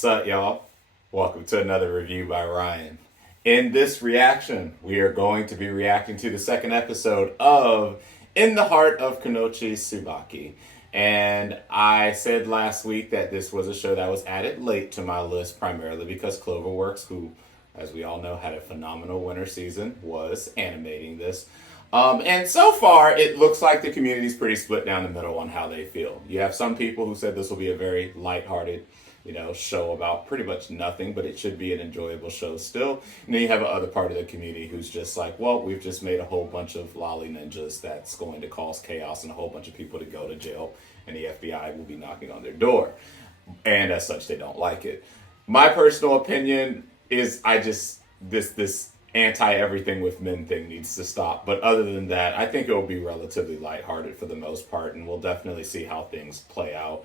What's up, y'all? Welcome to another review by Ryan. In this reaction, we are going to be reacting to the second episode of In the Heart of Kunoichi Tsubaki. And I said last week that this was a show that was added late to my list primarily because CloverWorks, who, as we all know, had a phenomenal winter season, was animating this. And so far, it looks like the community's pretty split down the middle on how they feel. You have some people who said this will be a very lighthearted, show about pretty much nothing, but it should be an enjoyable show still. And then you have another part of the community who's just like, well, we've just made a whole bunch of lolly ninjas that's going to cause chaos and a whole bunch of people to go to jail, and the FBI will be knocking on their door. And as such, they don't like it. My personal opinion is this anti everything with men thing needs to stop. But other than that, I think it will be relatively lighthearted for the most part, and we'll definitely see how things play out.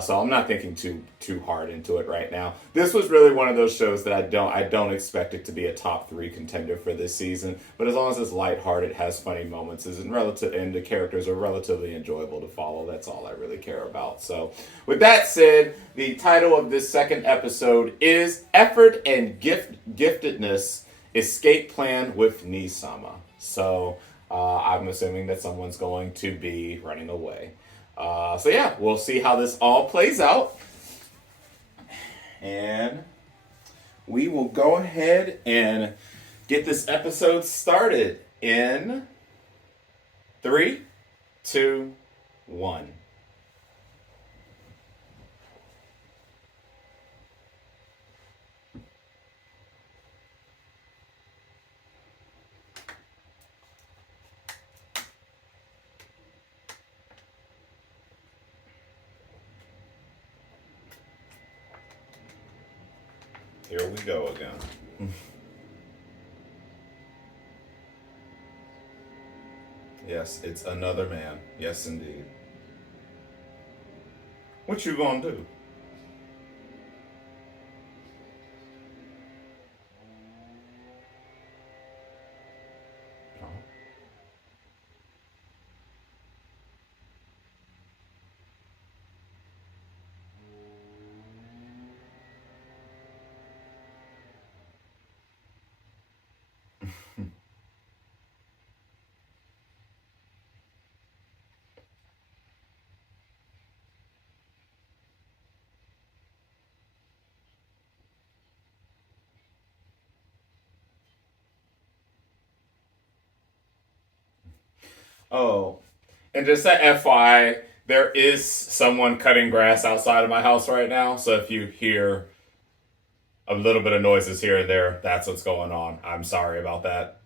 So I'm not thinking too hard into it right now. This was really one of those shows that I don't expect it to be a top 3 contender for this season. But as long as it's lighthearted, has funny moments, and the characters are relatively enjoyable to follow, that's all I really care about. So with that said, the title of this second episode is Effort and Giftedness Escape Plan with Nee-sama. So I'm assuming that someone's going to be running away. So yeah, we'll see how this all plays out. And we will go ahead and get this episode started in 3, 2, 1. Here we go again. Yes, it's another man. Yes, indeed. What you gonna do? Oh, and just a FYI, there is someone cutting grass outside of my house right now. So if you hear a little bit of noises here and there, that's what's going on. I'm sorry about that.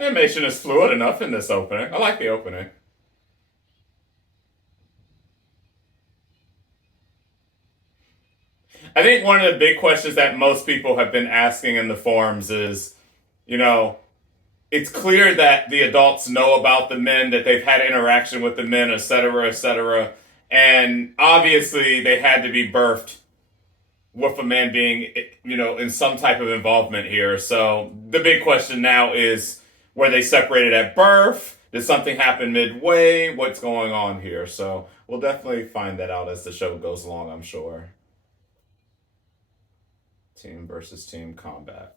Animation is fluid enough in this opening. I like the opening. I think one of the big questions that most people have been asking in the forums is, you know, it's clear that the adults know about the men, that they've had interaction with the men, etc., etc. And obviously they had to be birthed with a man being, in some type of involvement here. So the big question now is, were they separated at birth? Did something happen midway? What's going on here? So we'll definitely find that out as the show goes along, I'm sure. Team versus team combat.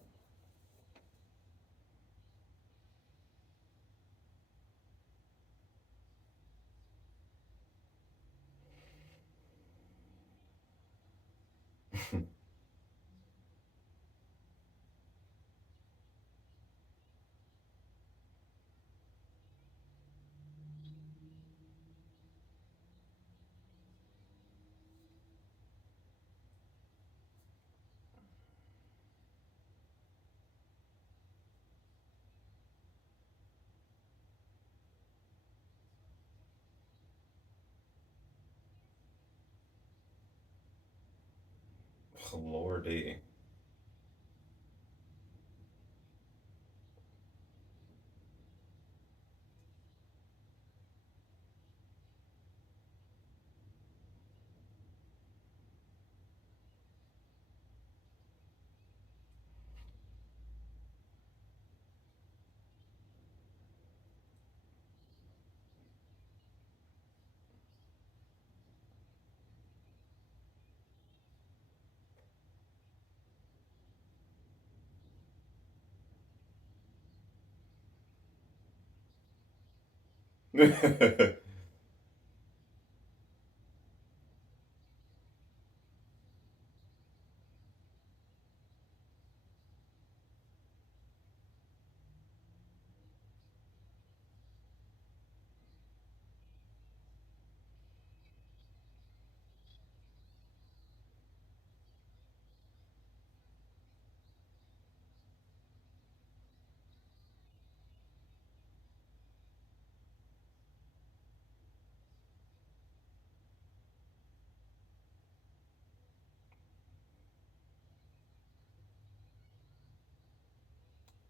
Lordy.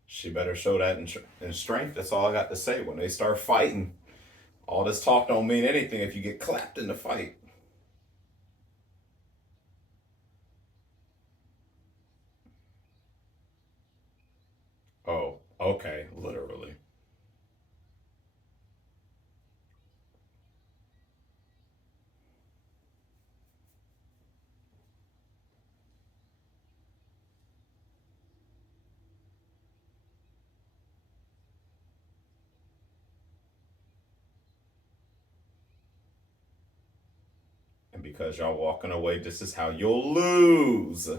She better show that in strength. That's all I got to say. When they start fighting, all this talk don't mean anything if you get clapped in the fight. Oh, okay, literally. And because y'all walking away, this is how you'll lose.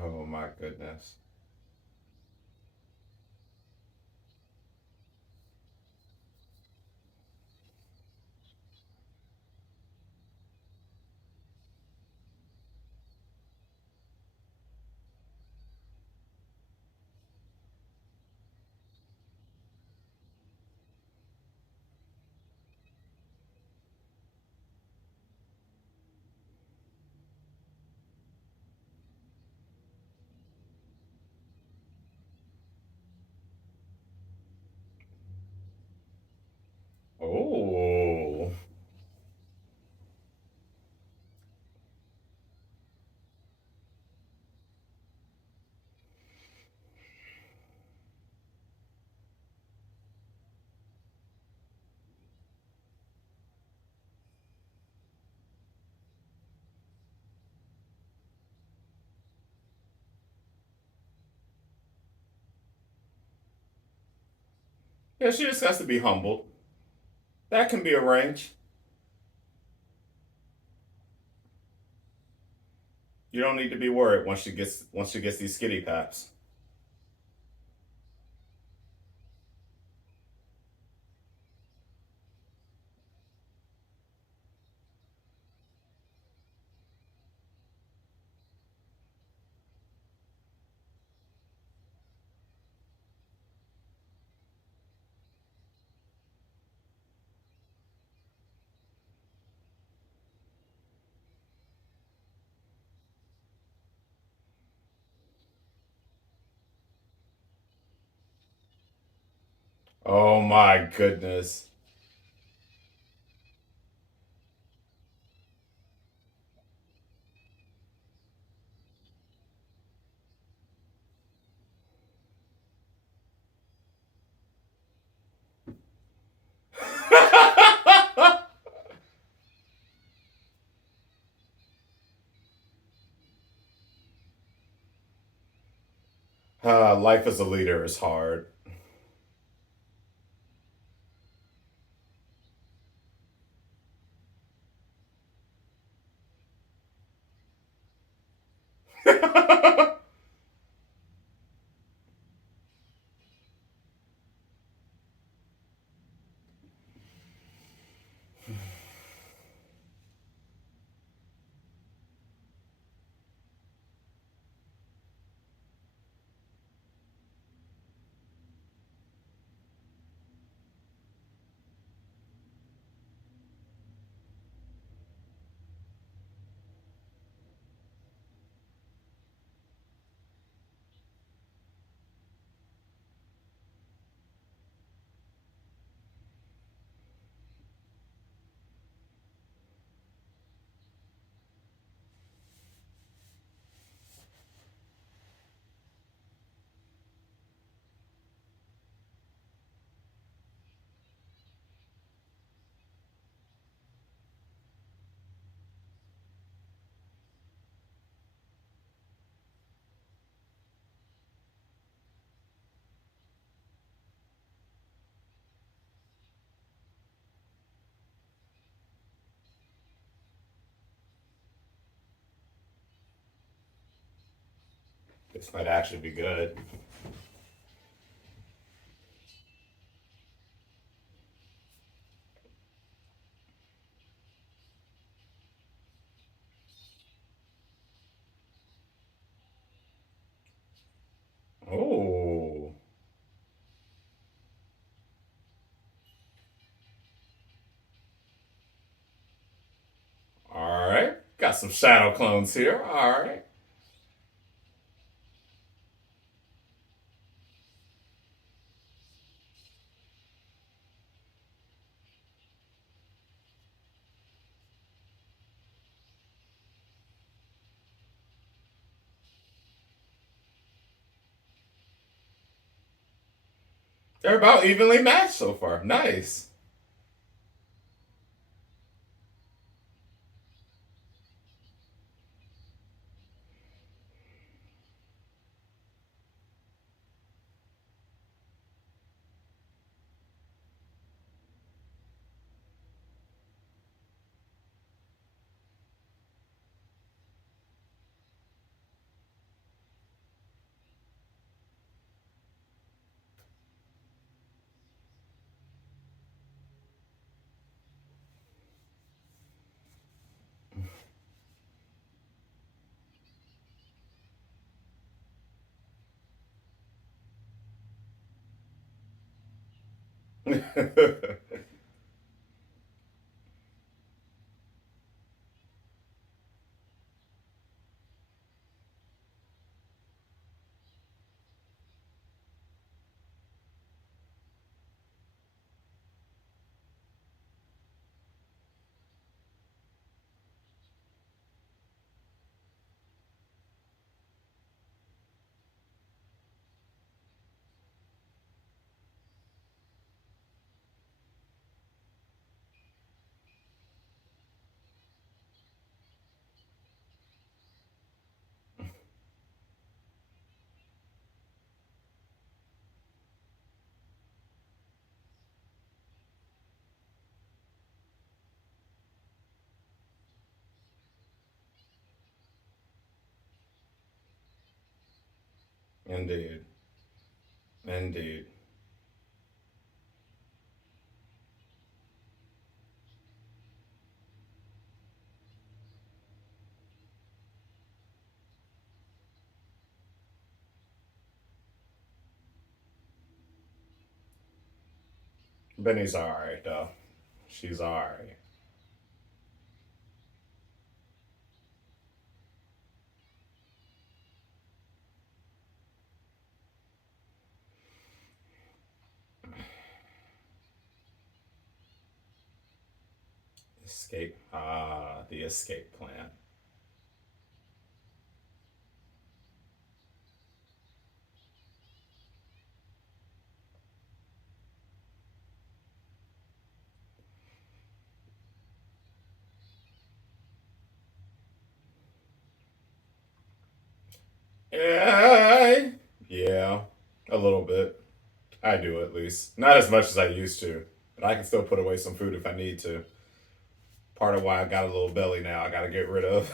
Oh my goodness. Oh. Yeah, she just has to be humbled. That can be arranged. You don't need to be worried once she gets these skitty paps. Oh my goodness. Life as a leader is hard. This might actually be good. Oh. All right. Got some shadow clones here. All right. They're about evenly matched so far. Nice. Indeed. Indeed. Benny's alright, though. She's alright. Escape. Ah, the escape plan. Yeah. Yeah. A little bit. I do at least. Not as much as I used to. But I can still put away some food if I need to. Part of why I got a little belly now, I gotta get rid of.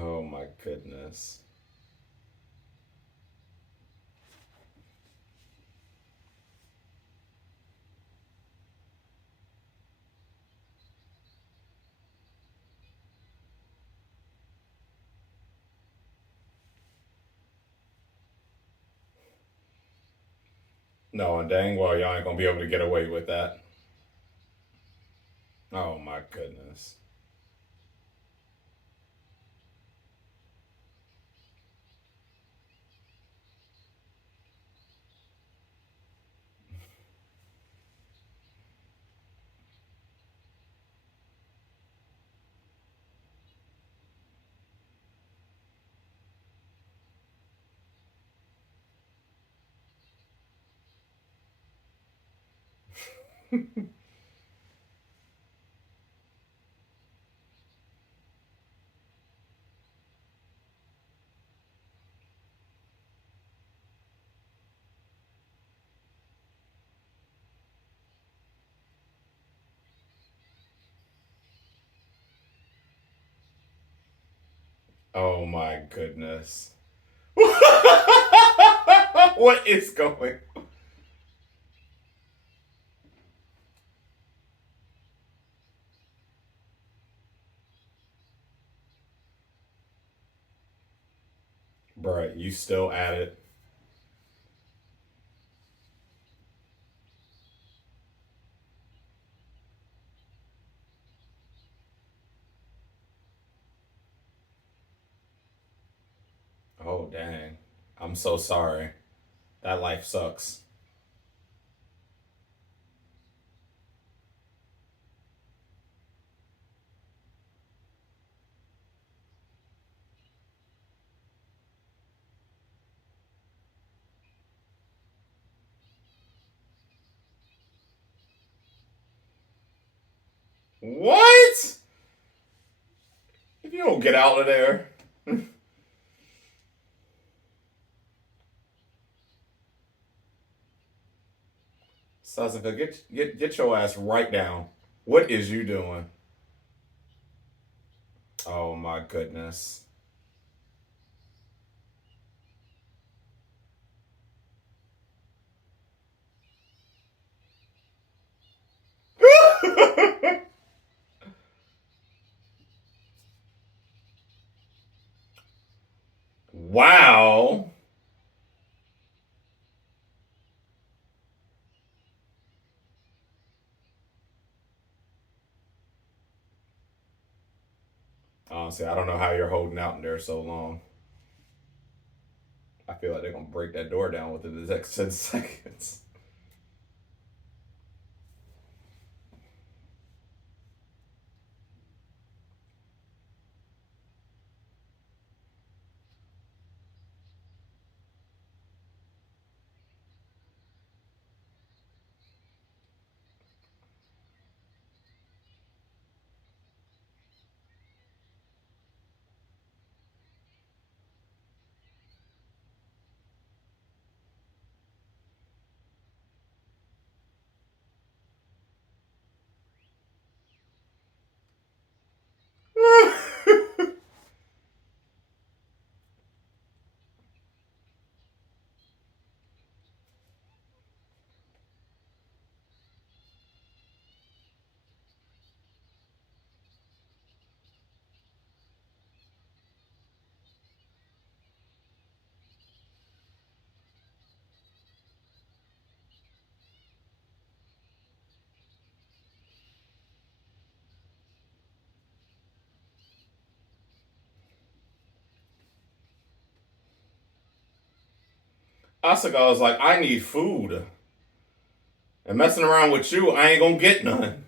Oh my goodness. No, and dang well, y'all ain't gonna be able to get away with that. Oh my goodness. Oh my goodness. What is going? Bruh, you still at it. Oh dang. I'm so sorry. That life sucks. What? If you don't get out of there. Sasuke, get your ass right down. What is you doing? Oh my goodness. Wow. Honestly, I don't know how you're holding out in there so long. I feel like they're gonna break that door down within the next 10 seconds. Asuka was like, I need food. And messing around with you, I ain't gonna get none.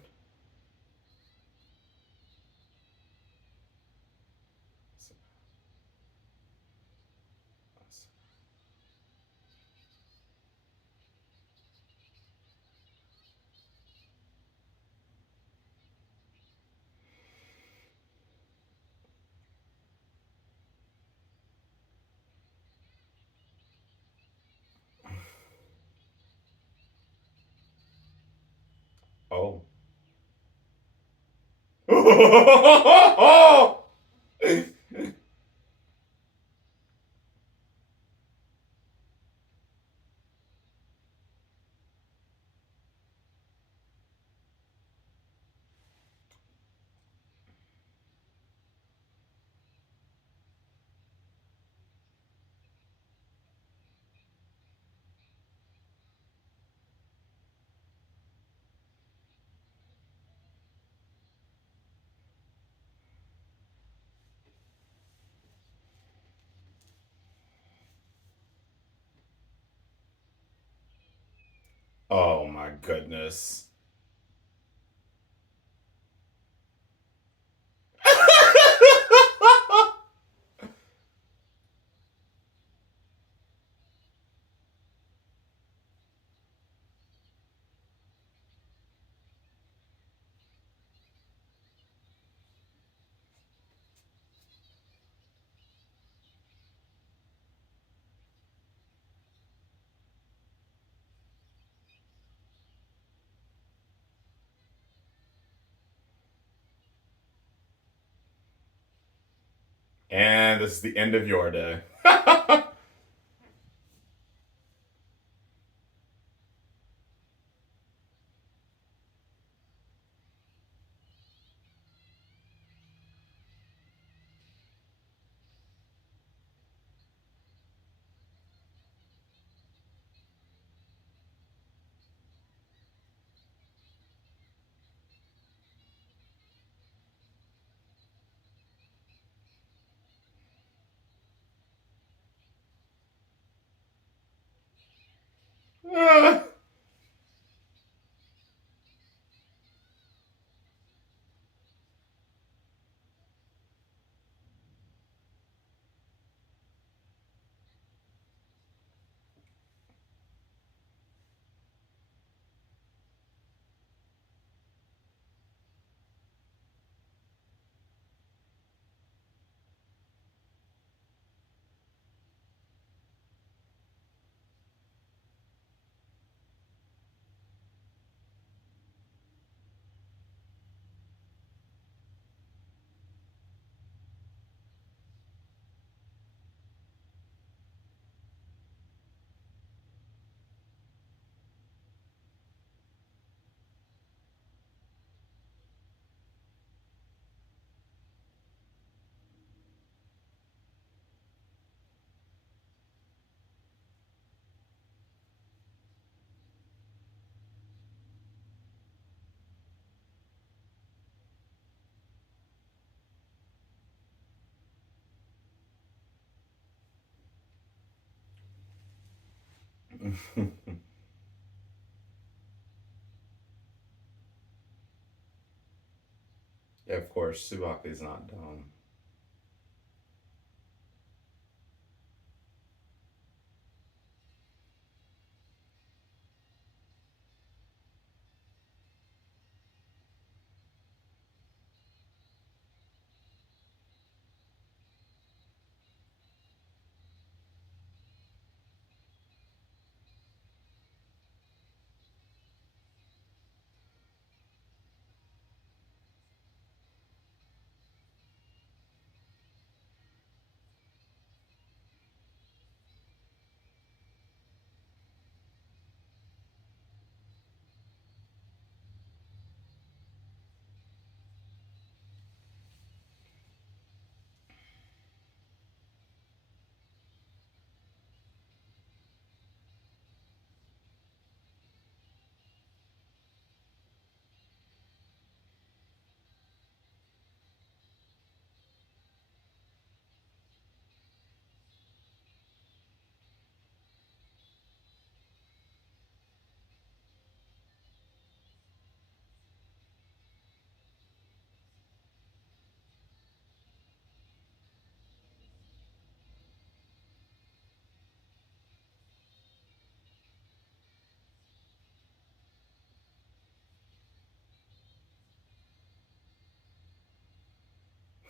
Oh. Oh my goodness. And this is the end of your day. Yeah, of course, Tsubaki's not dumb.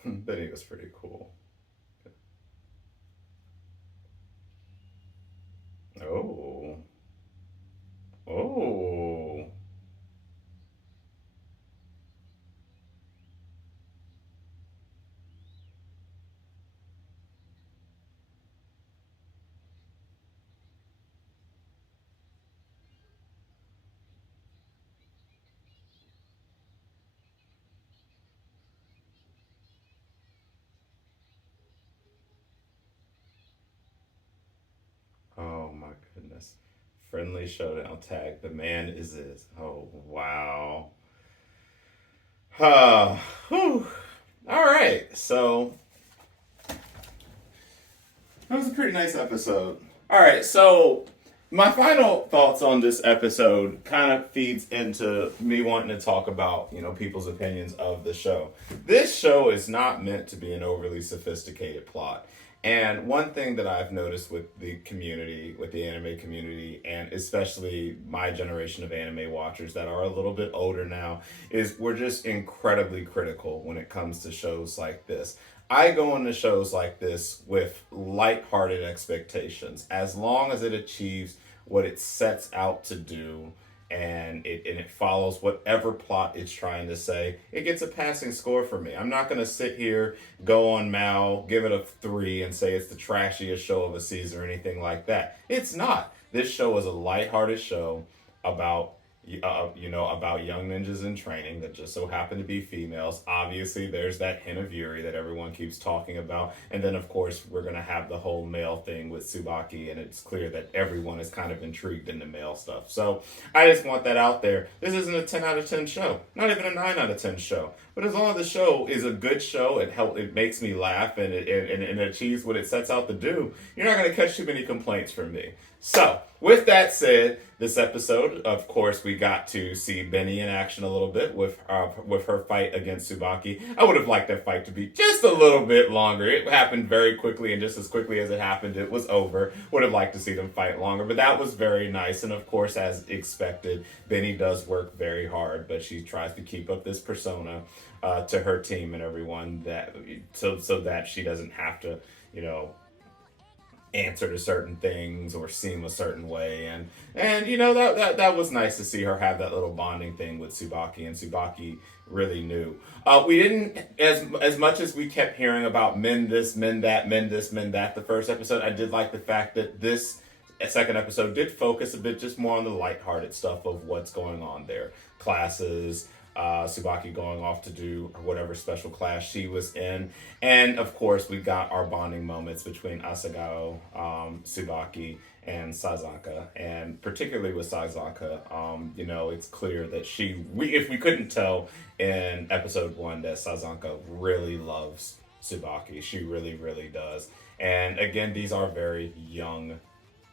But he was pretty cool. Oh. Oh. Oh my goodness. Friendly showdown tag. The man is it. Oh wow. Whew. All right. So that was a pretty nice episode. All right. So my final thoughts on this episode kind of feeds into me wanting to talk about, people's opinions of the show. This show is not meant to be an overly sophisticated plot. And one thing that I've noticed with the community, with the anime community, and especially my generation of anime watchers that are a little bit older now, is we're just incredibly critical when it comes to shows like this. I go into shows like this with lighthearted expectations. As long as it achieves what it sets out to do, and it follows whatever plot it's trying to say, it gets a passing score for me. I'm not going to sit here, go on Mal, give it a 3, and say it's the trashiest show of a season or anything like that. It's not. This show is a lighthearted show about about young ninjas in training that just so happen to be females. Obviously, there's that hint of Yuri that everyone keeps talking about. And then, of course, we're going to have the whole male thing with Tsubaki, and it's clear that everyone is kind of intrigued in the male stuff. So I just want that out there. This isn't a 10 out of 10 show, not even a 9 out of 10 show. But as long as the show is a good show, it makes me laugh, and it achieves what it sets out to do, you're not going to catch too many complaints from me. So, with that said, this episode, of course, we got to see Benny in action a little bit with her fight against Tsubaki. I would have liked that fight to be just a little bit longer. It happened very quickly, and just as quickly as it happened, it was over. Would have liked to see them fight longer, but that was very nice. And of course, as expected, Benny does work very hard, but she tries to keep up this persona to her team and everyone so that she doesn't have to, answer to certain things or seem a certain way, and that was nice to see her have that little bonding thing with Tsubaki, and Tsubaki really knew. We didn't, as much as we kept hearing about men this, men that, men this, men that the first episode, I did like the fact that this second episode did focus a bit just more on the lighthearted stuff of what's going on there. Classes, Tsubaki going off to do whatever special class she was in. And of course, we got our bonding moments between Asagao, Tsubaki, and Sazaka. And particularly with Sazaka, it's clear that if we couldn't tell in episode 1 that Sazaka really loves Tsubaki. She really, really does. And again, these are very young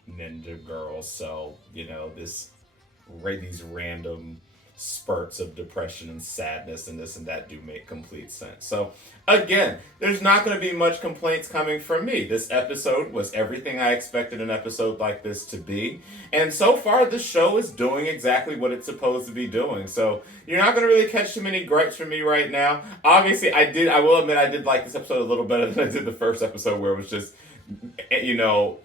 ninja girls. So, these random spurts of depression and sadness and this and that do make complete sense. So again, there's not going to be much complaints coming from me. This episode was everything I expected an episode like this to be, and so far the show is doing exactly what it's supposed to be doing. So you're not going to really catch too many gripes from me right now. Obviously, I will admit I did like this episode a little better than I did the first episode, where it was just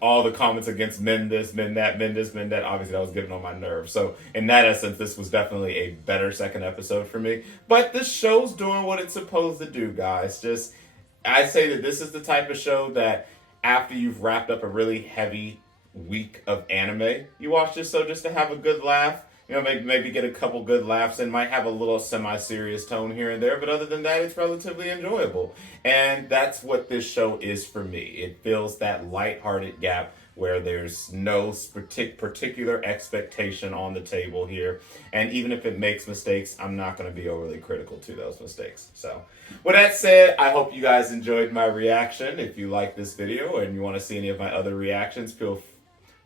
all the comments against men this, men that, men this, men that. Obviously, that was getting on my nerves. So, in that essence, this was definitely a better second episode for me. But the show's doing what it's supposed to do, guys. I say that this is the type of show that after you've wrapped up a really heavy week of anime, you watch this show just to have a good laugh. Maybe get a couple good laughs and might have a little semi-serious tone here and there. But other than that, it's relatively enjoyable. And that's what this show is for me. It fills that lighthearted gap where there's no particular expectation on the table here. And even if it makes mistakes, I'm not going to be overly critical to those mistakes. So with that said, I hope you guys enjoyed my reaction. If you like this video and you want to see any of my other reactions,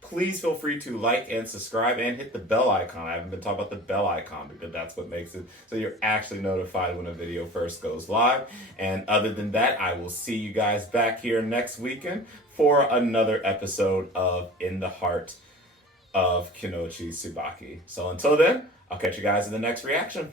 please feel free to like and subscribe and hit the bell icon. I haven't been talking about the bell icon because that's what makes it so you're actually notified when a video first goes live. And other than that, I will see you guys back here next weekend for another episode of In the Heart of Kunoichi Tsubaki. So until then, I'll catch you guys in the next reaction.